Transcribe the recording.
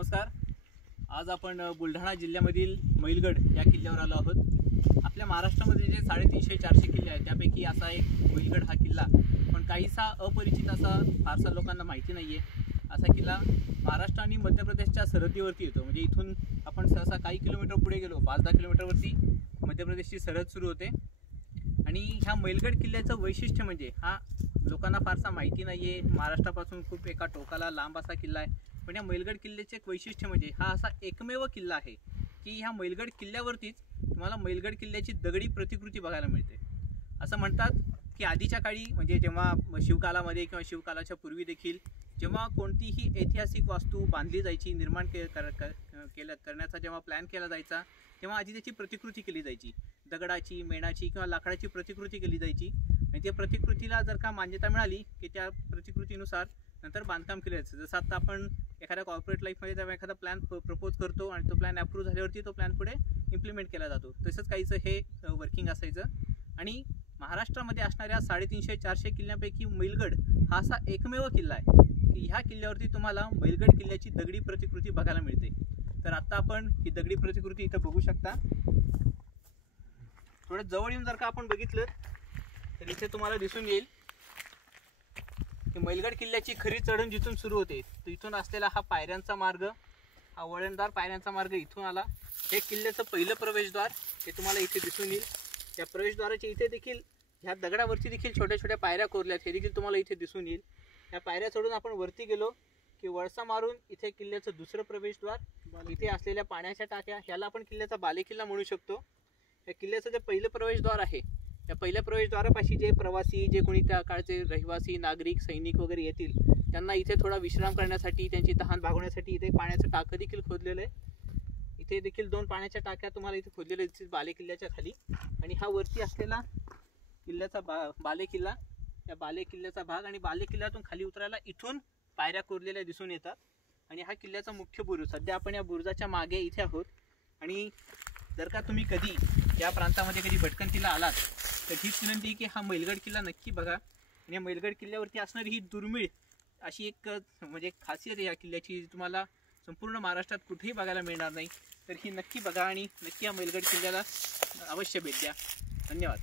नमस्कार। आज आपण बुलढाणा जिल्ह्यामधील मैलगड या किल्ल्यावर आलो आहोत। आपल्या महाराष्ट्रामध्ये जे 350-400 किल्ले आहेत त्यापैकी असा एक मैलगड हा किल्ला पण काहीसा अपरिचित असा, फारसा लोकांना माहिती नाहीये। असा किल्ला महाराष्ट्र आणि मध्य प्रदेशच्या सरहद्दीवरती येतो। म्हणजे इथून आपण सहसा काही किलोमीटर पुढे गेलो, 5-10 किलोमीटरवरती मध्य प्रदेशची सरहद सुरू होते। आणि ह्या मैलगड किल्ल्याचं वैशिष्ट्य म्हणजे हा लोकांना फारसा माहिती नाहीये। महाराष्ट्रापासून खूप एका टोकाला लांब असा किल्ला आहे। पण या मैलगड किल्ल्याचे एक वैशिष्ट्य म्हणजे हा असा एकमेव किल्ला आहे की ह्या मैलगड किल्ल्यावरतीच तुम्हाला मैलगड किल्ल्याची दगडी प्रतिकृती बघायला मिळते। असं म्हणतात की आधीच्या काळी म्हणजे जेव्हा शिवकालामध्ये किंवा शिवकालाच्या पूर्वी देखील जेव्हा कोणतीही ऐतिहासिक वास्तू बांधली जायची, निर्माण करण्याचा जेव्हा प्लॅन केला जायचा तेव्हा आधी त्याची प्रतिकृती केली जायची। दगडाची, मेणाची किंवा लाकडाची प्रतिकृती केली जायची आणि त्या प्रतिकृतीला जर का मान्यता मिळाली की त्या प्रतिकृतीनुसार नंतर बांधकाम केलं जायचं। जसं आता आपण एखाद्या कॉर्पोरेट लाईफमध्ये जेव्हा एखादा प्लॅन प्रपोज करतो आणि तो प्लॅन अप्रूव्ह झाल्यावरती तो प्लॅन पुढे इम्प्लिमेंट केला जातो, तसंच काहीचं हे वर्किंग असायचं। आणि महाराष्ट्रामध्ये असणाऱ्या 350-400 किल्ल्यांपैकी मैलगड हा असा एकमेव किल्ला आहे की ह्या किल्ल्यावरती तुम्हाला मैलगड किल्ल्याची दगडी प्रतिकृती बघायला मिळते। तर आता आपण ही दगडी प्रतिकृती इथं बघू शकता। थोडं जवळ येऊन जर का आपण बघितलं तर इथे तुम्हाला दिसून येईल की मैलगड किल्ल्याची खरी चढण जिथून सुरू होते तो इथून असलेला हा पायऱ्यांचा मार्ग, हा वळणदार पायऱ्यांचा मार्ग इथून आला। हे किल्ल्याचं पहिलं प्रवेशद्वार हे तुम्हाला इथे दिसून येईल। त्या प्रवेशद्वाराच्या इथे देखील ह्या दगडावरती देखील छोट्या छोट्या पायऱ्या कोरल्यात, हे देखील तुम्हाला इथे दिसून येईल। या पायऱ्या चढून आपण वरती गेलो की वळसा मारून इथे किल्ल्याचं दुसरं प्रवेशद्वार, इथे असलेल्या पाण्याच्या टाक्या, ह्याला आपण किल्ल्याचा बालेकिल्ला म्हणू शकतो। या किल्ल्याचं जे पहिलं प्रवेशद्वार आहे त्या पहिल्या प्रवेशद्वारापाशी जे प्रवासी, जे कोणी त्या काळचे रहिवासी, नागरिक, सैनिक वगैरे येतील त्यांना इथे थोडा विश्राम करण्यासाठी, त्यांची तहान भागवण्यासाठी इथे पाण्याचं टाकं देखील खोदलेलं आहे। इथे देखील 2 पाण्याच्या टाक्या तुम्हाला इथे खोदलेल्या दिसतील बालेकिल्ल्याच्या खाली। आणि हा वरती असलेला किल्ल्याचा बालेकिल्ला, या बालेकिल्ल्याचा भाग, आणि बालेकिल्ल्यातून खाली उतरायला इथून पायऱ्या कोरलेल्या दिसून येतात। आणि हा किल्ल्याचा मुख्य बुरुज, सध्या आपण या बुरुजाच्या मागे इथे आहोत। आणि जर का तुम्ही कधी या प्रांतामध्ये कधी भटकंतीला आलात तर हीच विनंती आहे की हा मैलगड किल्ला नक्की बघा। आणि या मैलगड किल्ल्यावरती असणारी ही दुर्मिळ अशी एक म्हणजे खासियत आहे या किल्ल्याची, तुम्हाला संपूर्ण महाराष्ट्रात कुठेही बघायला मिळणार नाही। तर ही नक्की बघा आणि नक्की या मैलगड किल्ल्याला अवश्य भेट द्या। धन्यवाद।